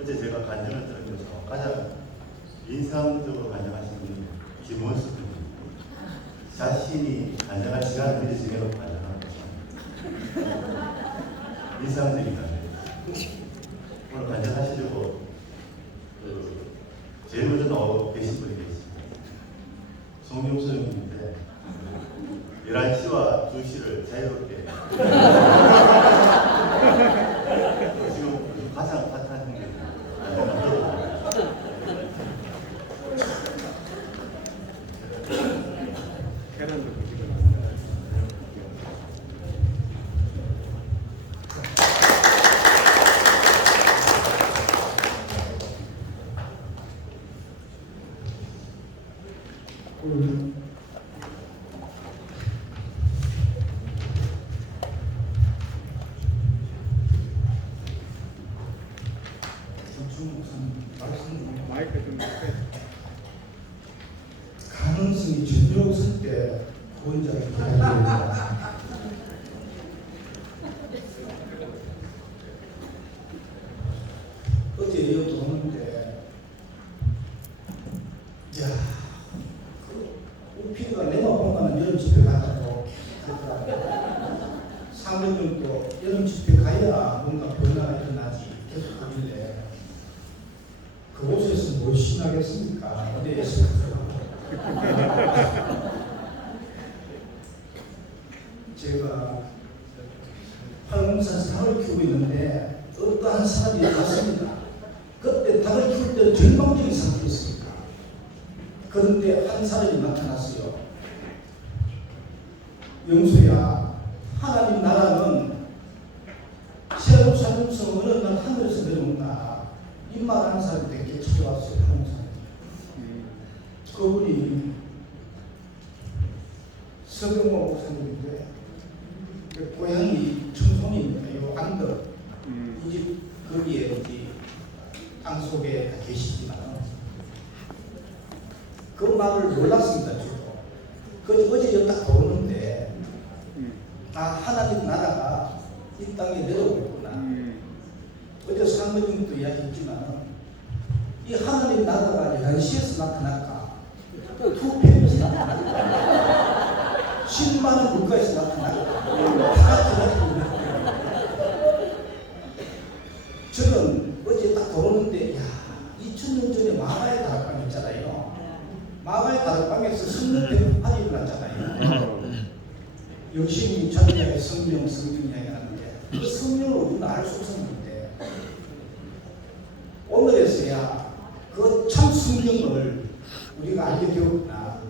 어제 제가 간증을 들으면서 가장 인상적으로 간증하신 분이 김원수 분입니다. 자신이 간증할 시간을 미리 정해놓고 간증하는 것은 인상적이다. 오늘 간증하시려고 제일 먼저 나오고 계신 분이 계십니다. 송명수 형님인데 11시와 2시를 자유롭게 지금 가장 핫한 게 가능성이 전혀 없을 때 구원자를 기다려야 됩니다. 어제 이어도 오는데 야, 그 우피가 내가 보면 여름 집회 가자고 하더라고요. 상대들도 여름 집회 가야 뭔가 변화가 일어나지 계속 하길래 그곳에서 뭘 신하겠습니까? 어디에서 제가 팔공산 닭을 키우고 있는데 어떠한 사람이 왔습니다. 그때 닭을 키울 때 절망적인 상태였습니다. 그런데 한 사람이 나타났어요. 영수야, 하나님 나라는 세루살렘에서 어느 날 하늘에서 내려온다. 이 말하는 사람이 되게 찾아왔어요. 팔공산. 그분이 서경호 목사님인데 그 고향이 청송입니다. 안덕 이 집 거기에 어디 땅 속에 다 계시지만 그 말을 몰랐습니다. 저도 그 어제 딱 보는데 하나님 나라가 이 땅에 내려오고 있구나. 어제 상무님도 이야기했지만 이 하나님 나라가 11시에서 나타날까? 두 편에서 나타날까? 10만원 물가에서 나타날까? 다 같이 나타납니다. 저는 어제 딱 들어오는데, 야, 2000년 전에 마가의 다락방 있잖아요. 마가의 다락방에서 성령 대폭발이 일어났잖아요. 영신이 전자의 성령 이야기 하는데, 그 성령을 우리는 알 수 없었는데, 오늘에서야 그 참 성령을 우리가 알게 되었구나.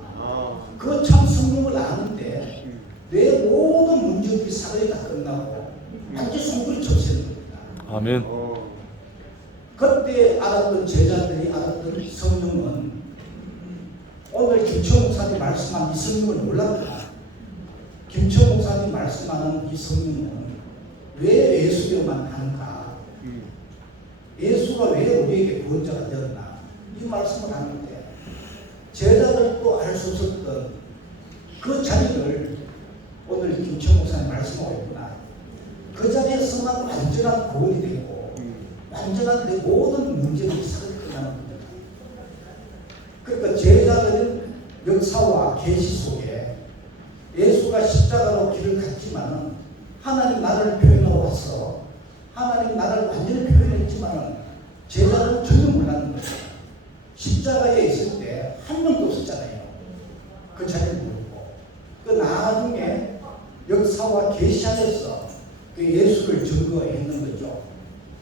그 참 성령을 아는데 내 모든 문제들이 사건이 다 끝나고 완전 송구리 접시는 겁니다. 아멘. 그때 알았던 제자들이 알았던 성령은 오늘 김철 목사님 말씀한 이 성령을 몰랐다. 김철 목사님 말씀하는 이 성령은 왜 예수에만 하는가? 예수가 왜 우리에게 구원자가 되었나? 이 말씀을 하는데 제자들도 알 수 없었던 그 자리를 오늘 김철 목사님 말씀하고 있구나. 그 자리에서만 완전한 구원이 되고 완전한 내 모든 문제들이 사라져 끝나는 겁니다. 그러니까 제자들은 역사와 계시 속에 예수가 십자가로 길을 갔지만은 하나님 나라를 표현하러 왔어. 하나님 나라를 완전히 표현했지만은 제자들은 전혀 몰랐는 거예요. 십자가에 있을 때 한 명도 없었잖아요. 그 자리를 모르고. 그 나중에 역사와 계시 안에서 그 예수를 증거했는 거죠.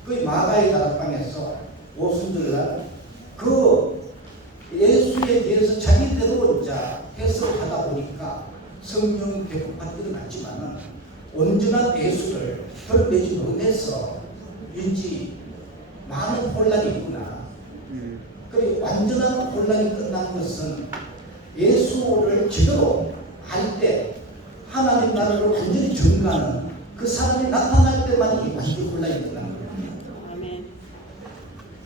그 마가의 다락방에서 오순절날 그 예수에 대해서 자기대로 해석하다 보니까 성령 대폭발이 일어났지만은 온전한 예수를 드러내지 못해서 왠지 많은 혼란이 있구나. 그리고 완전한 혼란이 끝난 것은 예수를 제대로 알 때 하나님 나라를 완전히 증거하는 그 사람이 나타날 때만 이 완전 혼란이 끝나는 거예요. 아멘.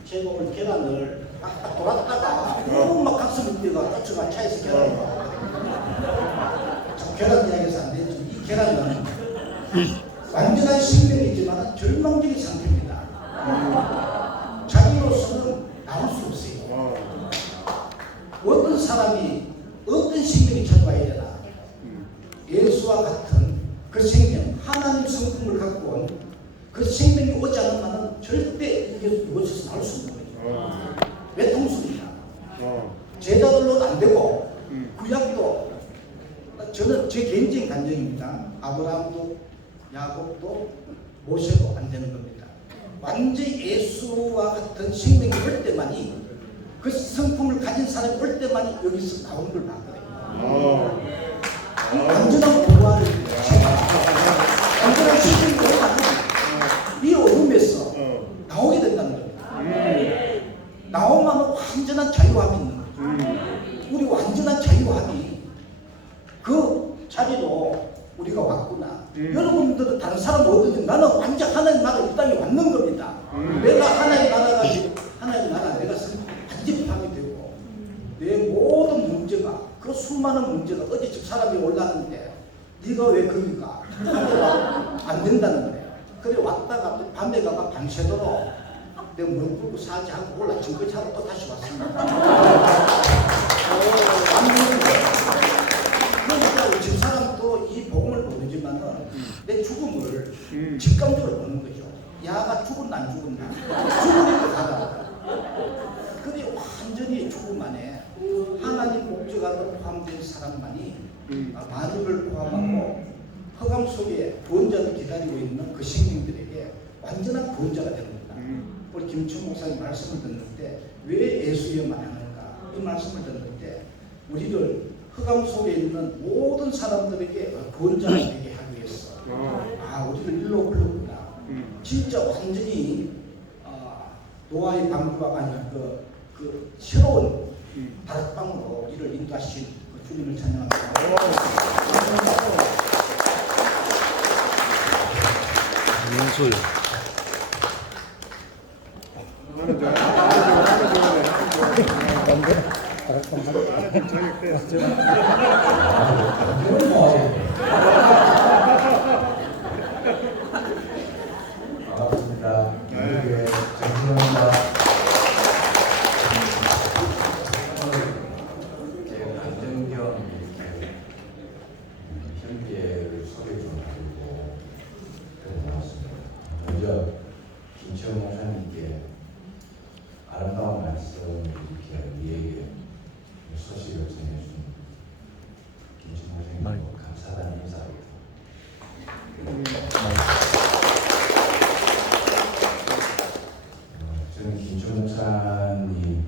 제가 오늘 계란을 막 돌았다가 너무 막 가슴이 뛰어가 쫓아가 차에서 계란을 저 계란 이야기해서 안 되죠. 이 계란은 완전한 생명이지만 절망적인 상태입니다. 자기가 사람이 어떤 생명이 찾아와야 되나? 예수와 같은 그 생명, 하나님 성품을 갖고 온 그 생명이 오지 않으면 절대 이것에서 나올 수 없는 거죠. 외통수입니다. 제자들로도 안 되고 구약도 저는 제 개인적인 감정입니다. 아브라함도 야곱도 모세도 안 되는 겁니다. 완전히 예수와 같은 생명이 올 때만이 그 성품을 가진 사람이 올 때만이 여기서 나오는 걸 봤거든요. 완전한 보호하는 완전한 생명이 오면 이 어둠에서 나오게 된다는 겁니다. 나오면 완전한 자유함이 있는 거죠. 우리 완전한 자유함이 그 자리로 우리가 왔구나. 여러분들은 다른 사람 어디든 나는 완전 하나님 나라 이 땅에 왔는 겁니다. 내가 하나님 나라가 하나님 나라 내가 완전히 하게 되고 내 모든 문제가 그 수많은 문제가 어디 집 사람이 올라왔는데 네가 왜 거기 가? 안 된다는 거예요. 그래 왔다가 또 밤에 가가 밤새도록 내가 물 끓고 사지 않고 올라 증거지 하고 또 다시 왔습니다. 그러니까 집 사람도 이 복음을 모르지만은 내 죽음을 직감적으로 보는 거죠. 야가 죽었나 안 죽었나? 죽으니까 가다. 근데 완전히 죽음 안에 하나님 목적으로 포함된 사람만이 마귀를 포함하고 허감 속에 구원자를 기다리고 있는 그 생명들에게 완전한 구원자가 됩니다. 우리 김춘 목사님 말씀을 듣는데 왜 예수여만 하는가? 이 말씀을 듣는데 우리를 흑암 속에 있는 모든 사람들에게 구원자가 되게 하기 위해서 우리를 일로 불렀구나. 진짜 완전히 노아의 방주가 아니라 그 새로운 다락방으로 이를 인도하신 그 주님을 찬양합니다. 민술. 반갑습니다. 이렇게 정신합니다. 제 감정경 현재를 소개 좀 하려고 나왔습니다. 먼저 김치영 목사님께 아름다운 말씀 이렇게 우리에게 소식을 전해준 김치영 목사님께 감사하다는 인사를 저는 김치영 목사님을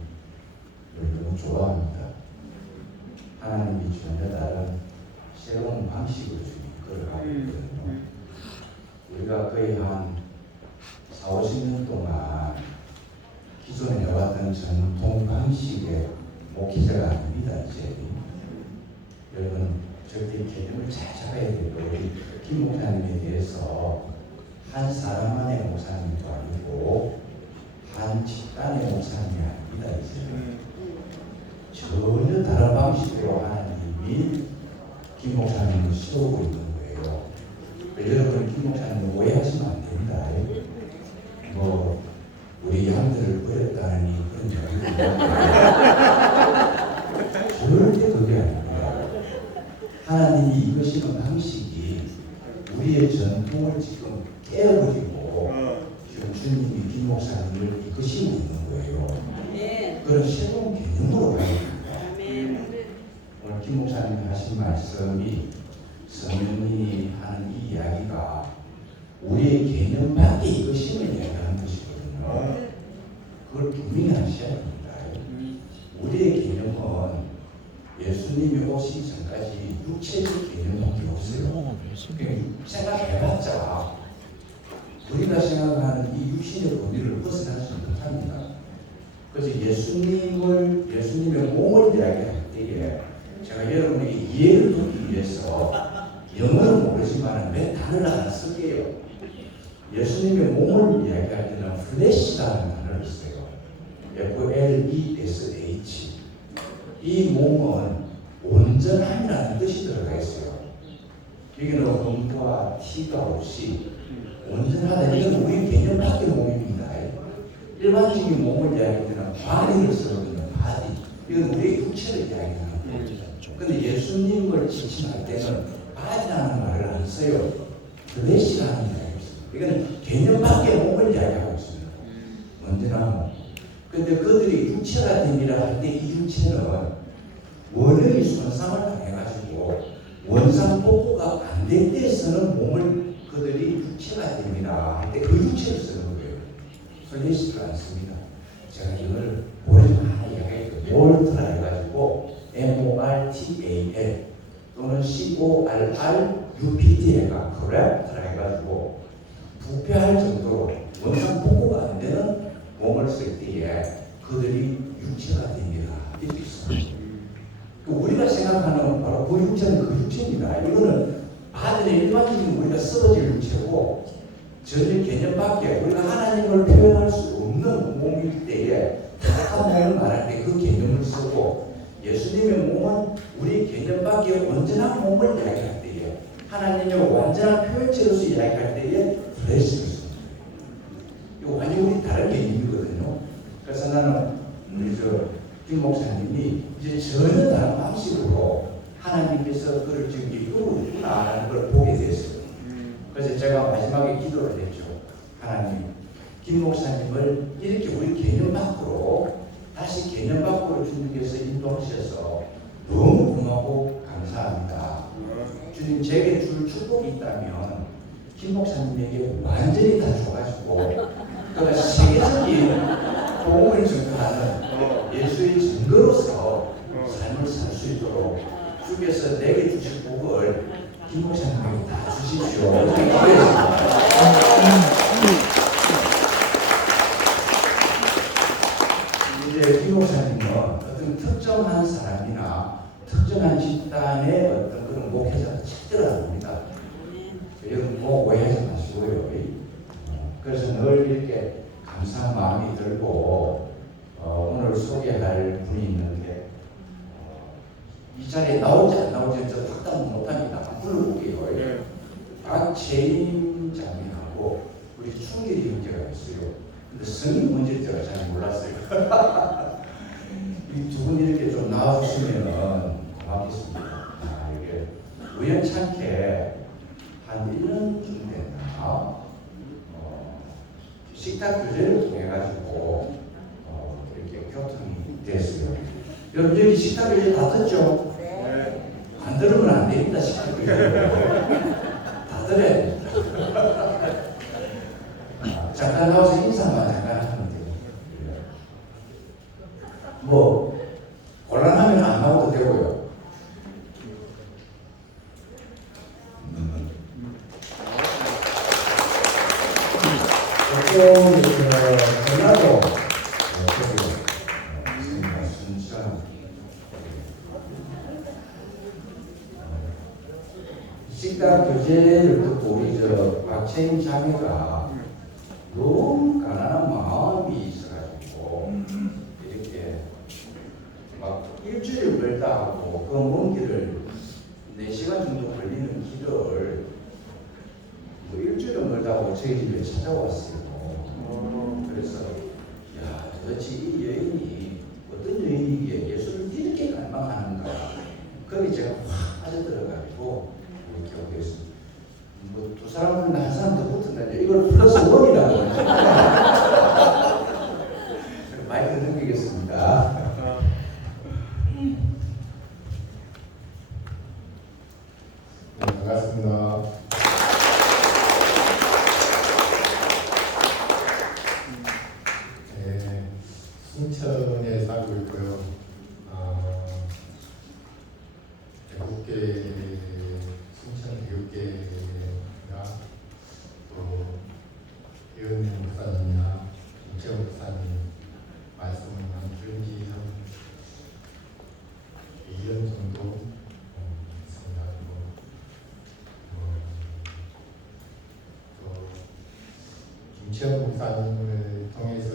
너무 좋아합니다. 하나님이 주는 다른 새로운 방식으로 이끌어 가고 있거든요. 우리가 거의 한 40-50년 동안 기존에 해왔던 전통 방식의 목회자가 아닙니다. 이제 여러분 절대 개념을 잘 잡아야 되고 우리 김 목사님에 대해서 한 사람만의 목사님도 아니고 한 집단의 목사님이 아닙니다. 이제 전혀 다른 방식으로 하나님이 김 목사님을 세우고 있는 거예요. 여러분 김 목사님 오해하시면 안 됩니다. 뭐 우리 양들을 버렸다니 그런 얘기는 절대 그게 아닙니다. 하나님이 이것이는 방식이 우리의 전통을 지금 깨어버리고 지금 주님이 김 목사님을 이끄시고 있는 거예요. 그런 새로운 개념으로 가야 됩니다. 오늘 김 목사님이 하신 말씀이 성령님이 하는 이 이야기가 우리의 개념 밖에 이것임을 이야기하는 것이거든요. 그걸 분명히 하셔야 됩니다. 우리의 개념은 예수님이 오시기 전까지 육체적 개념밖에 없어요. 생각해봤자 우리가 생각하는 이 육신의 범위를 벗어나지 못합니다. 그래서 예수님의 몸을 이야기할 때에 제가 여러분에게 이해를 돕기 위해서 영어는 모르지만 몇 단어를 하나 쓸게요. 예수님의 몸을 이야기할 때는 플래시라는 단어를 써요. FLESH. 이 몸은 온전함이라는 뜻이 들어가 있어요. 여기는 음과 T가 없이 온전하다. 이건 우리 개념 밖의 몸입니다. 일반적인 몸을 이야기할 때는 바디를 쓰거든요. 바디. 이건 우리의 육체를 이야기하는 거예요. 근데 예수님을 지칭할 때는 바디라는 말을 안 써요. 플래시라는 이야기를 써요. 이거는 개념 밖의 몸을 이야기하고 있습니다. 언제나. 근데 그들이 육체가 됨이라 할 때 이 육체는 원형이 손상을 당해가지고 원상복구가 안 될 때에서는 몸을 그들이 육체가 됩니다 할 때 그 육체를 쓰는 거예요. 플래시를 안 씁니다. 제가 이걸 오래전 하나 이야기했거든요. 몰트라 해가지고 MORTAL 또는 CORRUPT가 correct라 해가지고 부패할 정도로 원상 복구가 안 되는 몸을 쓸 때에 그들이 육체가 됩니다. 이렇게 있습니다. 우리가 생각하는 바로 그 육체는 그 육체입니다. 이거는 바디는 일반적인 우리가 쓰러질 육체고 전혀 개념 밖에 우리가 하나님을 표현할 수 없는 몸일 때에 다한 몸을 말할 때 그 개념을 쓰고 예수님의 몸은 우리 개념 밖에 온전한 몸을 이야기할 때에 하나님의 완전한 표현체로서 이야기할 때에 플래시를 씁니다. 이거 완전히 우리 다른 개념이거든요. 그래서 나는 우리 김 목사님이 이제 전혀 다른 방식으로 하나님께서 그를 지금 이끌고 있구나라는 걸 보게 됐어요. 그래서 제가 마지막에 기도를 했죠. 하나님, 김 목사님을 이렇게 우리 개념 밖으로 다시 개념 밖으로 주님께서 인도하셔서 너무 고맙고 감사합니다. 주님 제게 줄 축복이 있다면 김 목사님에게 완전히 다 줘가지고 그가 세계적인 복음을 증거하는 예수의 증거로서 삶을 살 수 있도록 주께서 내게 주신 복을 김 목사님에게 다 주십시오. 이렇게 기도했습니다. 이제 김 목사님은 어떤 특정한 사람이나 특정한 집단의 어떤 그런 목회자가 절대로 아닙니다. 여러분 뭐 오해하지 마시고요. 그래서 늘 이렇게 감사한 마음이 들고 오늘 소개할 분이 있는데 이 자리에 나올지 안 나올지 저 확답 못합니다. 불러볼게요. 박재임 장님하고 우리 충길이 형제가 있어요. 근데 성인 뭔지 제가 잘 몰랐어요. 이 두 분 이렇게 좀 나와주시면 고맙겠습니다. 이게 우연찮게 한 1년쯤 됐나 식탁 교제를 통해 가지고 이렇게 교통이 됐어요. 여러분 여기 식탁 교제 다 듣죠? 네. 안 들으면 안 됩니다. 식탁 교제 다 들어야 됩니다. 잠깐 나와서 인사만 잠깐 하면 돼요. 뭐 곤란하면 안 나와도 되고요. 조금 전화도 순수한 식당 교제를 듣고 우리 박채인 자매가 너무 가난한 마음이 있어가지고 이렇게 막 일주일 걸다 하고 그 먼 길을 4시간 정도 걸리는 길을 뭐 일주일은 멀다고 저희 집에 찾아왔어요. 그래서 야 도대체 이 여인이 어떤 여인이기에 예수를 이렇게 갈망하는가. 거기 제가 확 빠져들어가지고 이렇게 오게 했습니다. 뭐 두 사람은 한 사람 더 붙었는데 이걸 플러스 원이라고 마이크 넘기겠습니다. 네, 반갑습니다. 네, 순천에 살고 있고요. 대국계 순천 대국계가 또 이은미 목사님이나 김채호 목사님 말씀을 들은 지 한 2년 정도 있습니다. 또 김채호 목사님을 통해서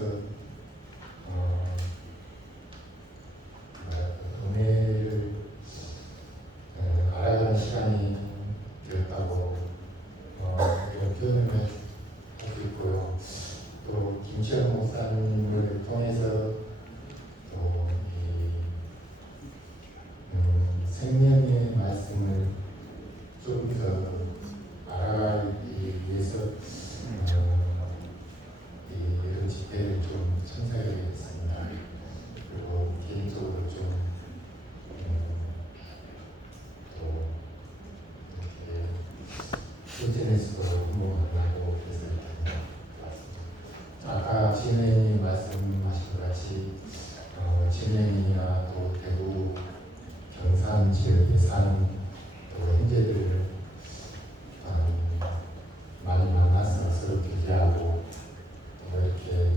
은혜를 알아가는 시간이 되었다고 이런 표현을 하고 있고요. 또 김채호 목사님을 통해서 또 말씀하신 것 같이 진행이나 또 대구 경산 지역에 사는 또 형제들을 많이 만나서 서로 교제하고 또 이렇게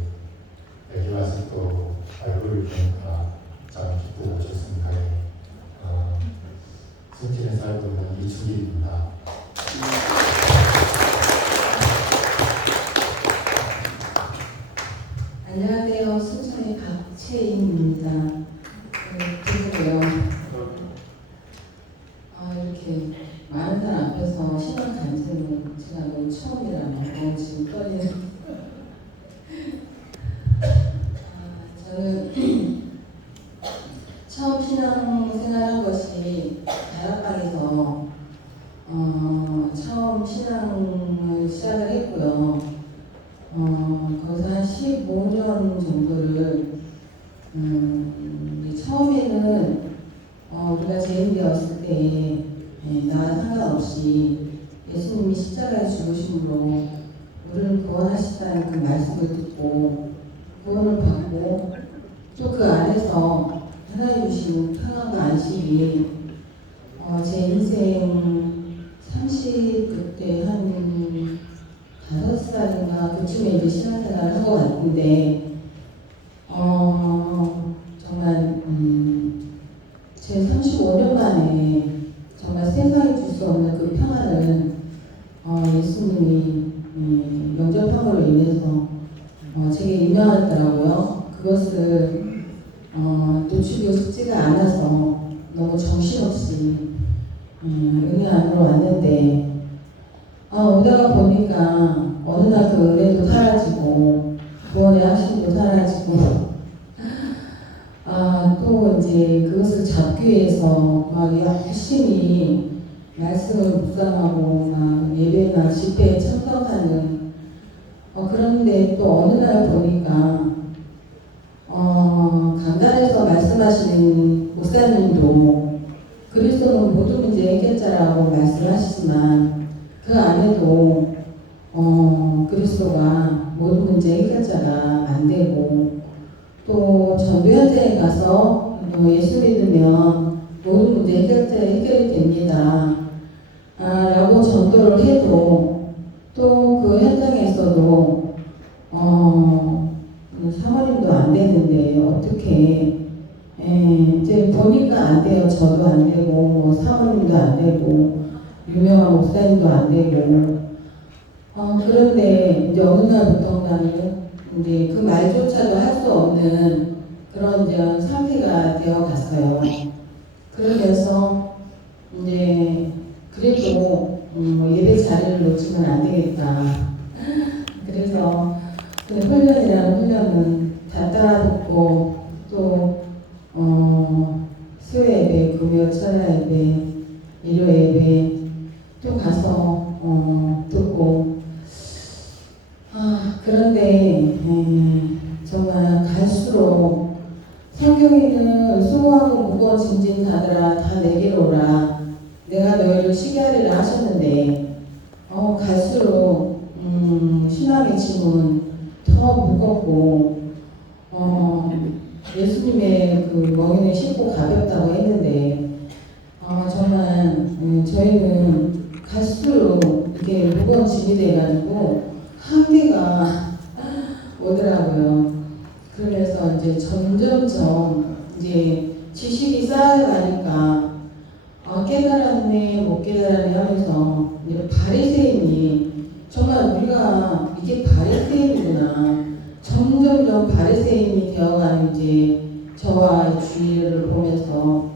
여기 와서 또 얼굴을 보니까 참 기쁘고 좋습니다. 순천에 살고 있는 이충길입니다. 안녕하세요. 순천의 박채인입니다. 그리고요. 이렇게 많은 사람 앞에서 신앙 간증은 제가 너무 처음이라서 지금 떨리는. 저는 처음 신앙생활한 것이 다락방에서 처음 신앙을 시작을 했고요. 거기서 한 15년 정도를 처음에는 우리가 제인되었을 때 나와 상관없이 예수님이 십자가에 죽으심으로 우리를 구원하시다는 그 말씀을 듣고 구원을 받고 또 그 안에서 하나님 주시는 평안과 안식이 제 인생 30 그때 한 5살인가 그쯤에 이제 신앙생활을 하고 왔는데 정말 제 35년 만에 정말 세상에 줄 수 없는 그 평안을 예수님이 영접함으로 인해서 제게 임명하더라고요. 그것을 놓치고 싶지가 않아서 너무 정신없이 은혜 안으로 왔는데 오다가 보니까 어느 날 그 은혜도 사라지고 구원의 확신도 사라지고 또 이제 그것을 잡기 위해서 막 열심히 말씀을 묵상하고 막 예배나 집회에 참석하는 그런데 또 어느 날 보니까 강단에서 말씀하시는 목사님도 그리스도는 모든 문제 해결자라고 말씀하시지만 그 안에도 그리스도가 모든 문제 해결자가 안 되고 또 전도 현장에 가서 예수 믿으면 모든 문제 해결이 됩니다. 라고 전도를 해도 또 그 현장에서도 사모님도 안 되는데 어떻게 이제 보니까 안 돼요. 저도 안 되고 사모님도 안 되고 유명한 목사님도 안 되고 그런데 이제 어느 날부터인가는 이제 그 말조차도 할 수 없는 그런 이제 상태가 되어 갔어요. 그러면서 이제 그래도 예배 자리를 놓치면 안 되겠다. 그래서 그 훈련이라는 훈련은 다 따라 듣고 또 수요 예배, 금요 철야 예배, 일요 예배 또 가서 듣고 그런데 정말 갈수록 성경에는 수고하고 무거운 짐진 자들아 다 내게로 오라 내가 너희를 쉬게 하리라 하셨는데 갈수록 신앙의 짐은 더 무겁고 예수님의 그 멍에는 쉽고 가볍다고 했는데 정말 저희는 갈수록 이게 무거운 짐이 돼가지고 한계가 오더라고요. 그러면서 이제 점점점 이제 지식이 쌓여가니까 깨달았네 못 깨달았네 하면서 이제 바리새인이 정말 우리가 이게 바리새인이구나 점점점 바리새인이 되어가는 이제 저와 주위를 보면서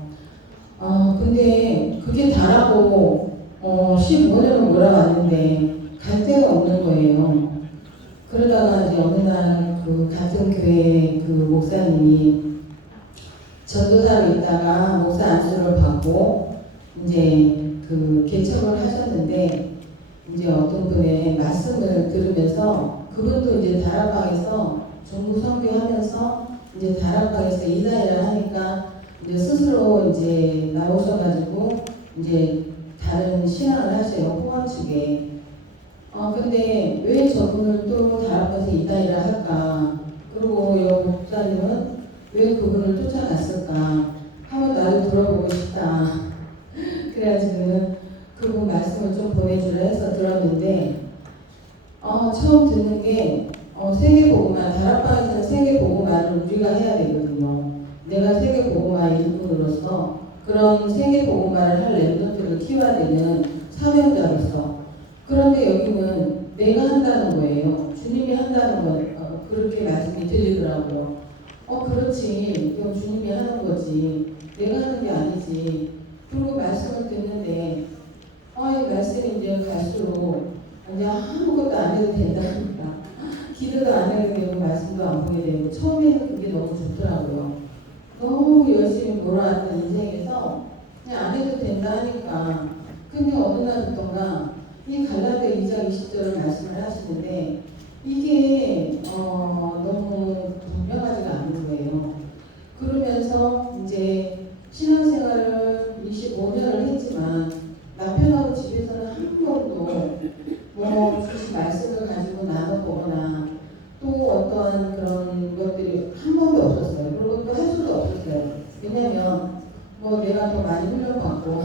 근데 그게 다라고 15년을 몰아왔는데 갈 데가 없는 거예요. 그러다가 이제 어느 날 그 같은 교회 그 목사님이 전도사로 있다가 목사 안수를 받고 이제 그 개척을 하셨는데 이제 어떤 분의 말씀을 들으면서 그분도 이제 다락방에서 종구 선교하면서 이제 다락방에서 이다이를 하니까 이제 스스로 이제 나오셔가지고 이제 다른 신앙을 하세요. 포항 측에. 근데 왜 저분을 또 다락방에서 이다이를 할까? 그리고 여 목사님은 왜 그분을 쫓아갔을까? 한번 나를 들어보고 싶다. 그래가지고 그분 말씀을 좀 보내주라 해서 들었는데 처음 듣는 게 세계복음화, 다락방에서는 세계복음화를 우리가 해야 되거든요. 내가 세계복음화 일꾼으로서 그런 세계복음화를 할 랩런트를 키워야 되는 사명자로서. 그런데 여기는 내가 한다는 거예요. 주님이 한다는 거 그렇게 말씀이 들리더라고요. 그렇지. 그럼 주님이 하는 거지. 내가 하는 게 아니지. 그리고 말씀을 듣는데 이 말씀이 이제 갈수록 이제 아무것도 안 해도 된다니까. 기도도 안 해도 되고 말씀도 안 보게 되고 처음에는 그게 너무 좋더라고요. 너무 열심히 몰아왔던 인생에서 그냥 안 해도 된다 하니까 근데 어느 날부터가 이 갈라디아 2장 20절을 말씀을 하시는데 이게 너무 분명하지가 않은 거예요. 그러면서 이제 신앙생활을 25년을 했지만 남편하고 집에서는 한 번도 굳이 말씀을 가지고 나눠보거나 또 어떠한 그런 것들이 한 번도 없었어요. 그리고 또 할 수도 없었어요. 왜냐면 내가 더 많이 훈련받고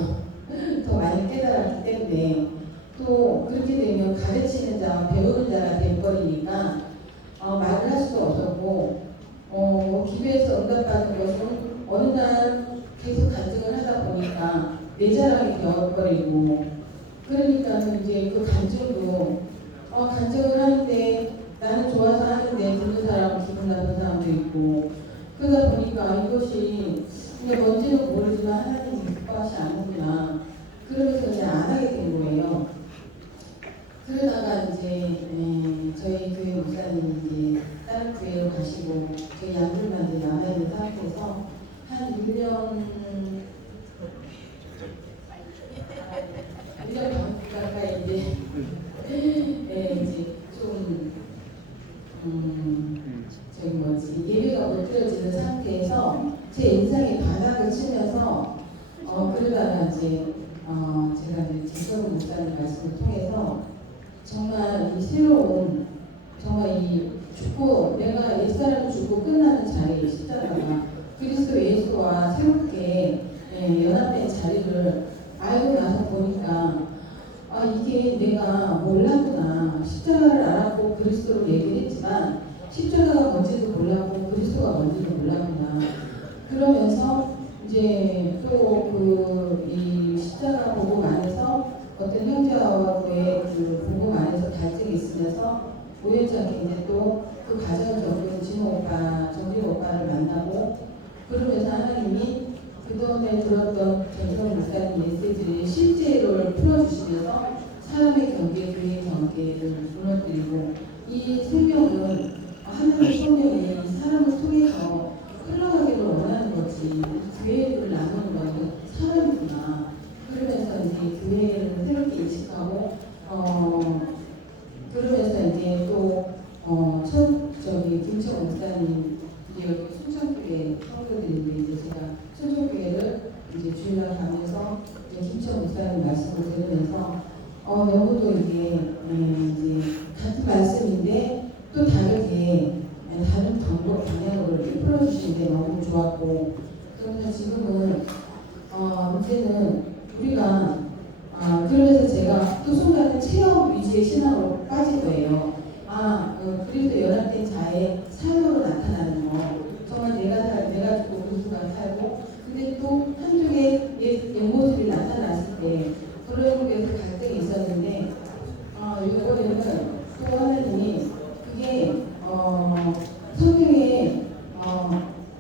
더 많이 깨달았기 때문에 또 그렇게 되면 가르치는 자와 배우는 자가 돼버리니까 말을 할 수도 없었고 기도에서 응답받은 것은 어느 날 계속 간증을 하다 보니까 내 자랑이 되어버리고 그러니까 이제 그 간증도 간증을 하는데 나는 좋아서 하는데 듣는 사람은 기분 나쁜 사람도 있고 그러다 보니까 이것이 그냥 뭔지는 모르지만 하나님이 기뻐하지 않는구나 그러면서 이제 안 하게 된 거예요. 그러다가 이제 저희 교회 목사님이 이제 다른 교회로 가시고 저희 양들만 이제 남아있는 상태에서 한 1년 반 가까이 이제 이제 좀 예배가 못 드려지는 상태에서 제 인생이 바닥을 치면서 그러다가 이제 제가 이제 진성 목사님 말씀을 통해서 정말 이 새로운 정말 이 죽고 내가 옛사람 죽고 끝나는 자리에 십자가가 그리스도 예수와 새롭게 연합된 자리를 알고 나서 보니까 이게 내가 몰랐구나. 십자가를 알았고 그리스도를 얘기했지만 십자가가 뭔지도 몰랐고 그리스도가 뭔지도 몰랐구나. 그러면서 이제 또 이 십자가 복음 안에서 어떤 형제와의 그 복음 안에서 갈등이 있으면서 우연찮게 이제 또 그 과정을 겪은 정진 오빠를 만나고 그러면서 하나님이 그동안에 들었던 전성 목사님 메시지를 실제로를 풀어주시면서 사람의 경계, 교회의 경계를 무너뜨리고 이 생명은 하나님의 성령이 사람을 통해서 흘러가기를 원하는 거지 교회를 나누는 건 사람이구나. 그러면서 이제 교회를 새롭게 인식하고 그러면서 이제 또 김청 목사님 이제 순천교회 성도들인데 이제 제가 순천교회를 이제 주일날 가면서 김청 목사님 말씀을 들으면서 너무도 이게 이제 같은 말씀인데 또 다르게 다른 방향으로 이렇게 풀어주시는데 너무 좋았고 그러면서 지금은 이제는 우리가 그러면서 제가 또 순간에 체험 위주의 신앙으로 빠진 거예요. 그리스도 연합된 자의 삶으로 나타나는 거. 정말 내가 죽고 그리스도가 살고, 근데 또 한쪽에 옛 모습이 나타났을 때 그런 게서 갈등이 있었는데, 이번에는 또 하나님이 그게 성경에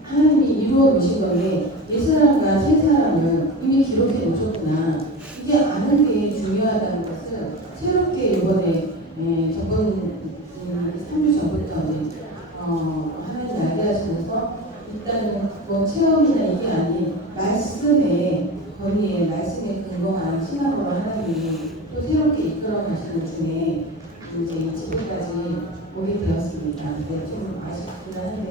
하나님이 이루어 놓으신 거에 옛사람과 새사람을 이미 기록해 놓으셨구나. 이게 아는 게 중요하다는 것을 새롭게 이번에 저번 3주 전부터 하나님 알게 하시면서 일단은 체험이나 이게 아닌 말씀의 권위에 말씀에 근거한 신앙으로 하나님이 또 새롭게 이끌어 가시는 중에 이제 지금까지 오게 되었습니다. 근데 좀 아쉽긴 한데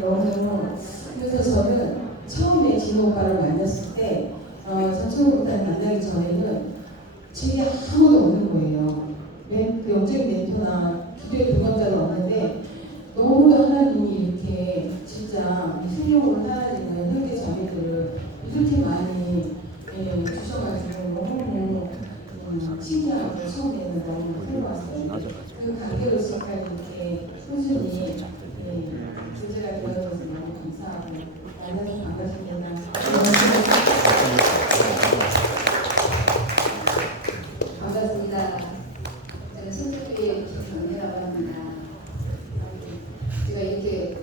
너무 그래서 저는 처음에 진호 오빠를 만났을 때 전천후보단 만나기 전에는 집에 아무도 없는 거예요. 그 영적인 의식하고 이렇게 꾸준히 교제가 되어줘서 너무 감사하고 만나서 반갑습니다. 반갑습니다. 저는 손주교회 김은혜라고 합니다. 제가 이렇게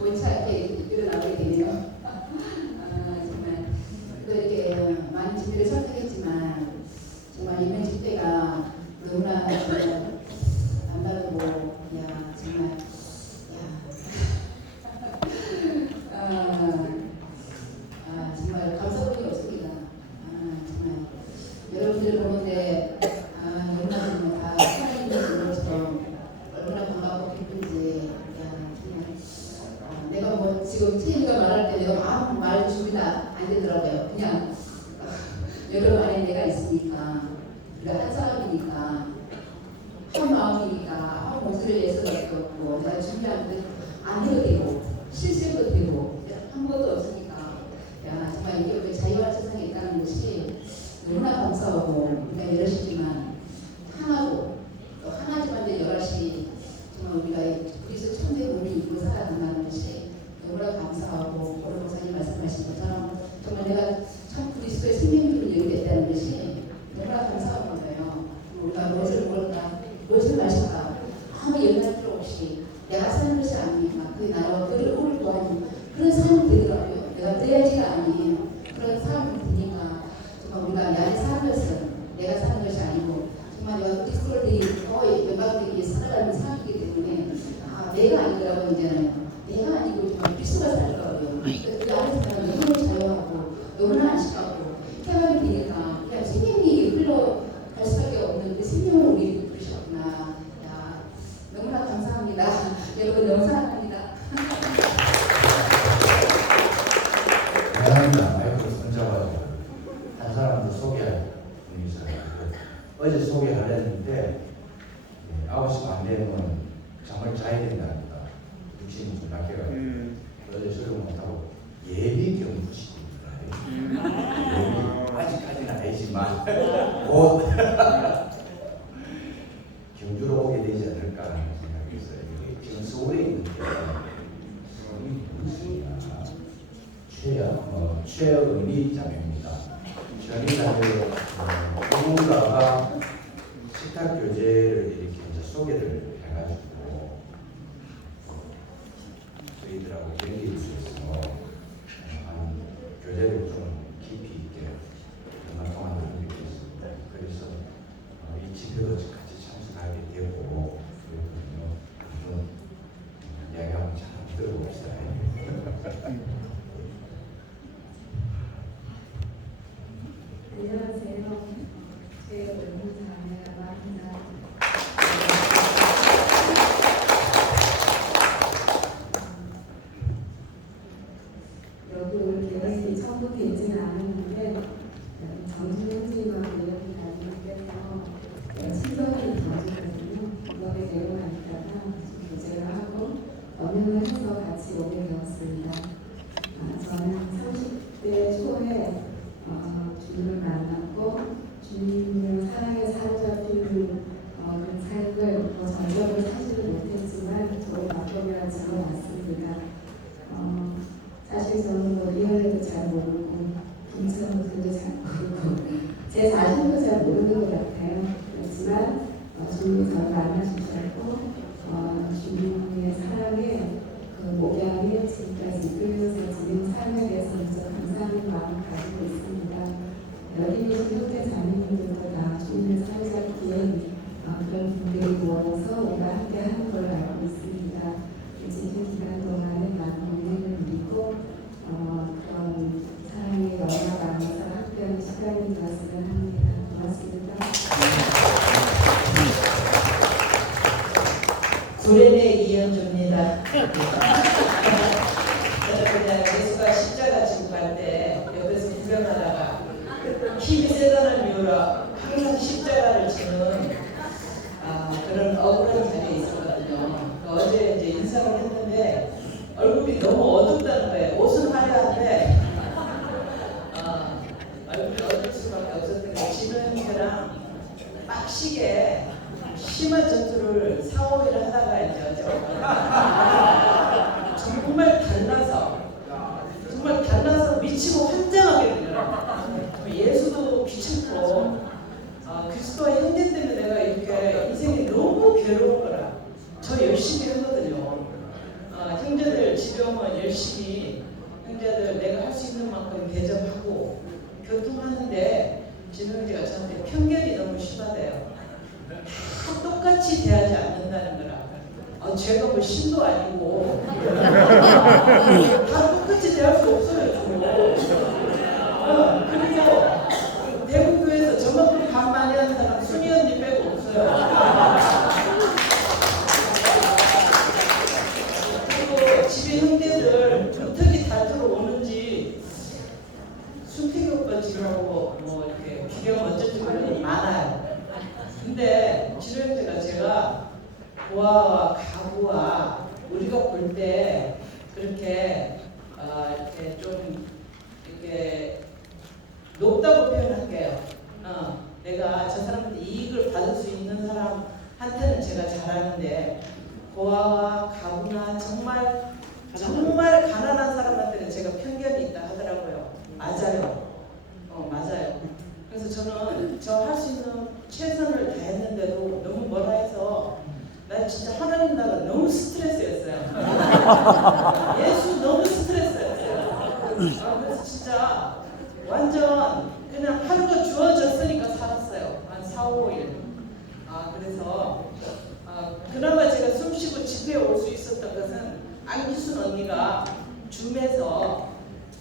원치 않게 일어나게 되네요. 정말 또 이렇게 많은 집회를 선택했지만 정말 이번 집회가 너무나 정말 남다르고 정말 정말 감사드리기 없습니다. 정말 여러분들 보는데 너무나 정말 다 하나님의 분으로서 얼마나 반갑고 기쁜지 정말 내가 뭐 지금 태희가 말할 때 내가 아무 말 준비가 안 되더라고요. 그냥 여러분 안에 내가 있으니까 우리가 한 사람이니까 한 마음이니까 한 목소리를 내서 없고 내가 준비하는데 안 해도 되고 실수도 되고 아무것도 없으니까 정말 이게 우리 자유한 세상에 있다는 것이 너무나 감사하고 우리가 11시지만 하나고 또 하나지만 이제 11시 정말 우리가 그리스도 천대 몸이 입고 살아간다는 것이 너무나 감사하고 오늘 목사님 말씀하신 것처럼 정말 내가 참 그리스도의 생명으로 연결됐다는 것이 너무나 감사한 거예요. 우리가 무엇을 먹을까 무엇을 마실까 아무 연락 필요 없이 내가 사는 것이 아니니까 그 나라와 그를 구하는 그런 삶이 되더라고요. 내가 떼야지가 아니에요. 그런 삶이 되니까 정말 우리가 내 안에 사는 것은 내가 사는 것이 아니고 정말 내가 그리스도를 더 영광되게 살아가는 삶이기 때문에 내가 아니더라고 이제는 내가 아니고 정말 그리스도가 살더라고요. 그 안에서 너무나 자유하고 너무나 안심하고 생각이 되니까 그냥 생명이 흘러갈 수밖에 없는 그 생명을 우리 부르셨구나. 너무나 감사합니다. 여러분 너무 사랑합니다. 감사합니다. 마이크를 손잡아서 한 사람도 소개할 분이 있어요. 어제 소개하려는데 9시 반 되면 잠을 자야 된답니다. 육신이 좀 약해가지고 어제 수련 못하고 예비 경부식입니다. 예비 아직까지는 아니지만 곧 경주로 오게 되지 않을까 하는 생각이 있어요. 지금 서울에 있는데 최은미 자매입니다. 최은미 자매로 누군가가 식탁 교제를 이렇게 이제 소개를 해가지고 저희들하고 연결이 있어서 교제를 좀 깊이 있게 얼마 동안 느꼈습니다. 그래서 이 집회도 같이 참석하게 되고 그렇거든요. 한번 이야기 한번 잘 들어봅시다. 안녕하세요. 제가 연구자라고 합니다. 여기 올 계획이 처음부터 있지는 않았는데 정신현지만 이렇게 다니면서 친정이 도와주거든요. 그거에 내려가니까 교제를 하고 언행을 해서 같이 오게 되었습니다. 저는 30대 초에 주님을 만났고 주님을 사랑에 사로잡힌 그런 삶을 전적으로 사지를 못했지만 저를 막걸리가 지어왔습니다. 사실 저는 이현애도 잘 모르고 김천우도 잘 모르고 제 자신도 잘 모르는 것 같아요. 그렇지만 주님이 저를 만나주셨고 주님의 사랑에 그 목양이 지금까지 이끌면서 지금 삶에 대해서 감사하는 마음을 가지고 있습니다. 여기 계신 형제 자매님들도 다 주님의 사랑잡기에 그런 분들이 모여서 우리가 함께 하는 걸 알고 있습니다. 지금 기간 동안에 많은 은혜를 누리고 그런 사랑의 영역 안에서 함께하는 시간이 되었으면 합니다. 고맙습니다. 구련의 이현주입니다. 그냥 예수가 십자가 지고 갈 때 옆에서 구경하다가 힘이 세다는 이유로 항상 십자가를 지는 그런 억울한 자리에 있었거든요. 어제 이제 인사를 했는데 얼굴이 너무 어둡다는 거예요. 옷은 화려한데 얼굴이 어두울 수밖에 없었던 게 지는 형제랑 빡시게 심한 전투를 오늘 4, 5일 하다가 이제 어제 정말 달라서 미치고 환장하게 되더라고요. 예수도 귀찮고 그리스도와 형제 때문에 내가 이렇게 인생이 너무 괴로운 거라. 저 열심히 하거든요. 형제들 집에 오면 열심히 형제들 내가 할 수 있는 만큼 대접하고 교통하는데 진우 형제가 저한테 편견이 너무 심하대요. 다 똑같이 대하지 않는다는 거라. 제가 뭐 신도 아니고 다 똑같이 대할 수 없어요. 그리고 대구교회에서 저만큼 밥 많이 하는 사람 순이 언니 빼고 없어요. 그리고 집에 형제들 어떻게 다투러 오는지 순택이 오빠 집하고 뭐 이렇게 비교 어쩐지 모르는 많아요. 근데 진우 형제가 제가 고아와 가부와 우리가 볼 때 그렇게 이렇게 좀 이렇게 높다고 표현할게요. 내가 저 사람한테 이익을 받을 수 있는 사람한테는 제가 잘하는데 고아와 가부나 정말 가난한 사람한테는 제가 편견이 있다 하더라고요. 맞아요. 맞아요. 그래서 저는 저 할 수 있는 최선을 다했는데도 너무 뭐라 해서 난 진짜 하나님 나라 너무 스트레스였어요. 예수 너무 스트레스였어요. 그래서 진짜 완전 그냥 하루가 주어졌으니까 살았어요. 한 4, 5일. 그래서 그나마 제가 숨쉬고 집에 올 수 있었던 것은 안기순 언니가 줌에서